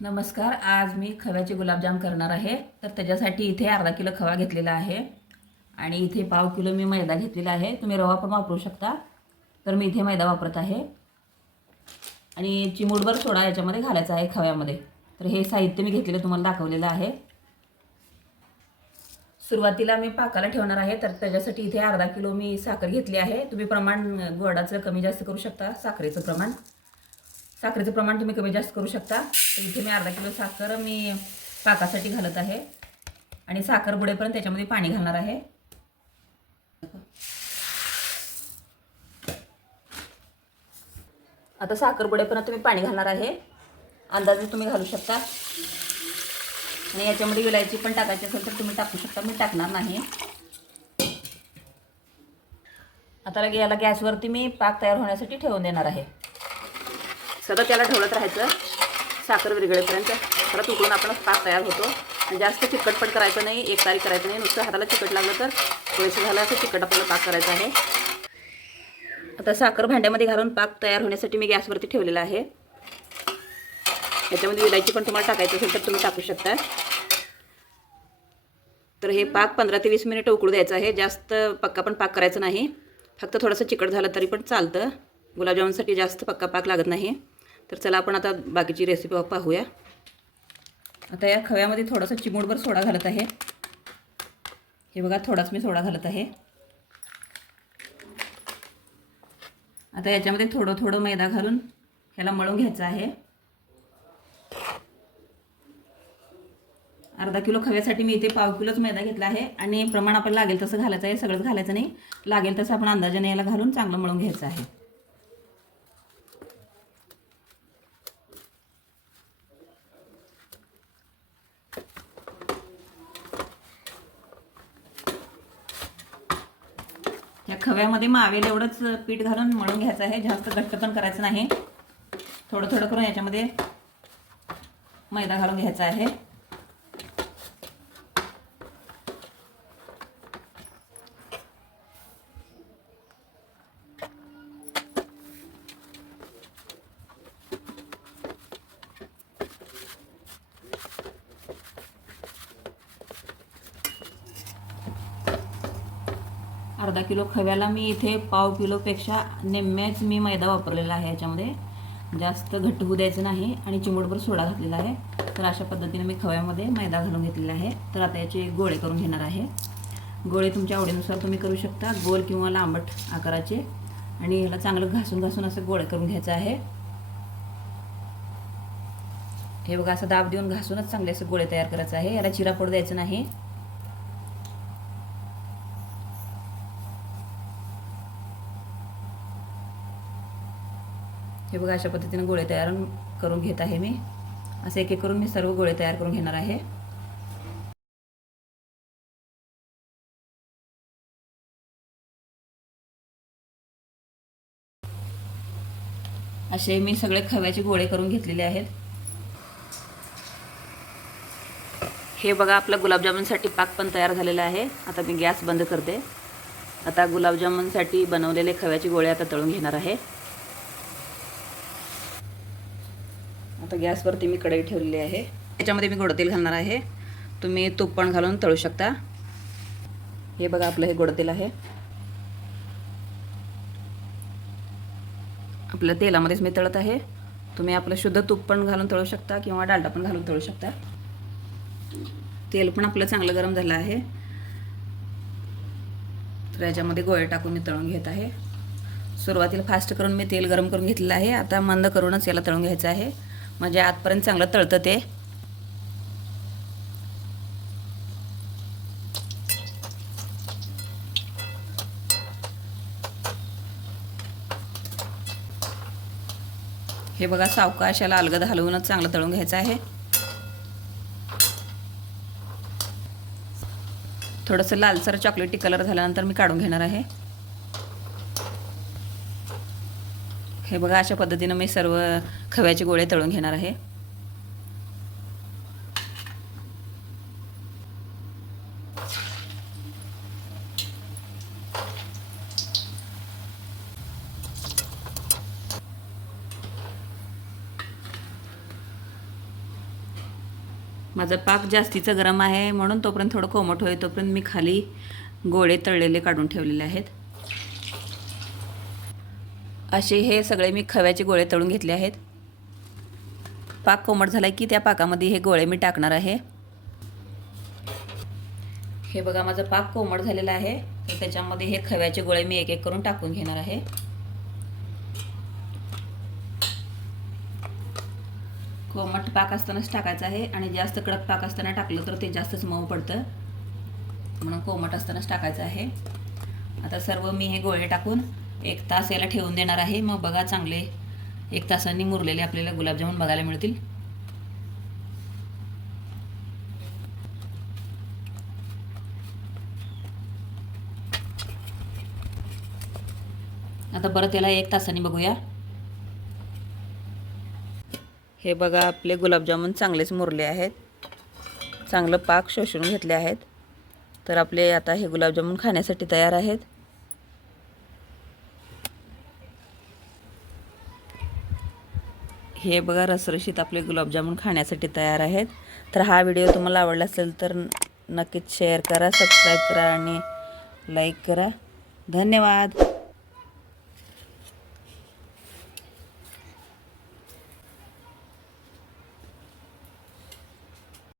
नमस्कार आज मी खव्याचे गुलाबजाम करणार आहे. तर त्याच्यासाठी इथे अर्धा किलो खवा घेतलेला आहे आणि इथे पाव किलो मी मैदा घेतलेला आहे. तुम्ही रवा पण वापरू शकता. तर मी इथे मैदा वापरत आहे. आणि चिमूटभर सोडा याच्यामध्ये घालायचा आहे खव्यामध्ये. तर हे साहित्य मी घेतलेलं तुम्हाला दाखवलेलं आहे. सुरुवातीला मी पाकाला ठेवणार आहे. तर त्याच्यासाठी इथे अर्धा किलो मी साखर घेतली आहे. तुम्ही प्रमाण गोडाचं कमी जास्त करू शकता साखरेचं प्रमाण. साखरेचं प्रमाण तुम्ही कमी जास्त करू शकता. तर इथे मी अर्धा किलो साखर मी पाकासाठी घालत आहे. आणि साखर बुडेपर्यंत त्याच्यामध्ये पाणी घालणार आहे. आता साखर बुडेपर्यंत तुम्ही पाणी घालणार आहे. अंदाजे तुम्ही घालू शकता. आणि याच्यामध्ये विलायची पण टाकायची असेल तर तुम्ही टाकू शकता. मी टाकणार नाही. आता याला गॅसवरती मी पाक तयार होण्यासाठी ठेवून देणार आहे. सतत त्याला ढवळत राहायचं. साखर विरगळेपर्यंत परत उकळून आपण पाक तयार होतो. आणि जास्त चिकट पण करायचं नाही एक तारीख करायचं नाही. नुसतं हाताला चिकट लागलं तर थोडंसं झालं असं चिकट आपल्याला पाक करायचा आहे. आता साखर भांड्यामध्ये घालून पाक तयार होण्यासाठी मी गॅसवरती ठेवलेला आहे. याच्यामध्ये विलायची पण तुम्हाला टाकायचं असेल तर तुम्ही टाकू शकता. तर हे पाक पंधरा ते वीस मिनिटं उकळू द्यायचं आहे. जास्त पक्का पण पाक करायचं नाही. फक्त थोडंसं चिकट झालं तरी पण चालतं. गुलाबजामुनसाठी जास्त पक्का पाक लागत नाही. तर चला आपण आता बाकीची रेसिपी पाहूया. आता या खव्यामध्ये थोडंसं चिमूटभर सोडा घालत आहे. हे बघा थोडाच मी सोडा घालत आहे. आता याच्यामध्ये थोडं थोडं मैदा घालून ह्याला मळून घ्यायचं आहे. अर्धा किलो खव्यासाठी मी इथे पाव किलोच मैदा घेतला आहे. आणि प्रमाण आपण लागेल तसं घालायचं आहे सगळंच घालायचं नाही. लागेल तसं आपण अंदाजाने याला घालून चांगलं मळून घ्यायचं आहे. खव्यामध्ये मावेल एवढंच पीठ घालून मळून घ्यायचं आहे. जास्त घट्ट पण करायचं नाही. थोडं थोडं करून याच्यामध्ये मैदा घालून घ्यायचा आहे. अर्धा किलो खव्याला मी इथे पाव किलोपेक्षा निम्म्याच मी मैदा वापरलेला आहे याच्यामध्ये. जास्त घट्ट होऊ द्यायचं नाही आणि चिमूटभर सोडा घातलेला आहे. तर अशा पद्धतीने मी खव्यामध्ये मैदा घालून घेतलेला आहे. तर आता याचे गोळे करून घेणार आहे. गोळे तुमच्या आवडीनुसार तुम्ही करू शकता. गोल किंवा लांबट आकाराचे. आणि ह्याला चांगलं घासून घासून असं गोळे करून घ्यायचं आहे. हे बघा असं दाब देऊन घासूनच चांगले असे गोळे तयार करायचं आहे. याला चिरापोड द्यायचं नाही. हे बघा अशा पद्धतीने गोळे तयार करून घेत आहे मी. असे एक एक करून मी सर्व गोळे तयार करून घेणार आहे. असे मी सगळे खव्याचे गोळे करून घेतलेले आहेत. हे बघा आपलं गुलाबजामुनसाठी पाक पण तयार झालेला आहे. आता मी गॅस बंद करते. आता गुलाबजामुनसाठी बनवलेले खव्याचे गोळे आता तळून घेणार आहे. आता गॅसवरती मी कढई ठेवलेली आहे. त्याच्यामध्ये मी गोड तेल घालणार आहे. तुम्ही तूप पण घालून तळू शकता. हे बघा आपलं हे गोड तेल आहे. आपल्या तेलामध्येच मी तळत आहे. तुम्ही आपलं शुद्ध तूप पण घालून तळू शकता किंवा डालडा पण घालून तळू शकता. तेल पण आपलं चांगलं गरम झालं आहे. तर याच्यामध्ये गोळे टाकून मी तळून घेत आहे. सुरुवातीला फास्ट करून मी तेल गरम करून घेतलेलं आहे. आता मंद करूनच याला तळून घ्यायचं आहे. म्हणजे आतपर्यंत चांगलं तळतं ते. हे बघा सावकाश याला अलगद हलवूनच चांगलं तळून घ्यायचं आहे. थोडंसं लालसर चॉकलेटी कलर झाल्यानंतर मी काढून घेणार आहे. हे बघा अशा पद्धतीनं मी सर्व खव्याचे गोळे तळून घेणार आहे. माझा पाक जास्तीचा गरम आहे म्हणून तोपर्यंत थोडं कोमट होईल तोपर्यंत मी खाली गोळे तळलेले काढून ठेवलेले आहेत. असे हे सगळे मी खव्याचे गोळे तळून घेतले आहेत. पाक कोमट झाला की त्या पाकामध्ये हे गोळे मी टाकणार आहे. हे बघा माझा पाक कोमट झालेला आहे. तर त्याच्यामध्ये हे खव्याचे गोळे मी एक एक करून टाकून घेणार आहे. कोमट पाक असतानाच टाकायचं आहे आणि जास्त कडक पाक असताना टाकलं तर ते जास्तच मऊ पडतं. म्हणून कोमट असतानाच टाकायचं आहे. आता सर्व मी हे गोळे टाकून एक तास याला ठेवून देणार आहे. मग बघा चांगले एक तासांनी मुरलेले आपल्याला गुलाबजामुन बघायला मिळतील. आता परत याला एक तासाने बघूया. हे बघा आपले गुलाबजामुन चांगलेच मुरले आहेत. चांगलं पाक शोषून घेतले आहेत. तर आपले आता हे गुलाबजामुन खाण्यासाठी तयार आहेत. हे बघा रसरशीत आपले गुलाबजामुन खाण्यासाठी तयार आहेत. तर हा व्हिडिओ तुम्हाला आवडला असेल तर नक्कीच शेअर करा सबस्क्राईब करा आणि लाईक करा. धन्यवाद.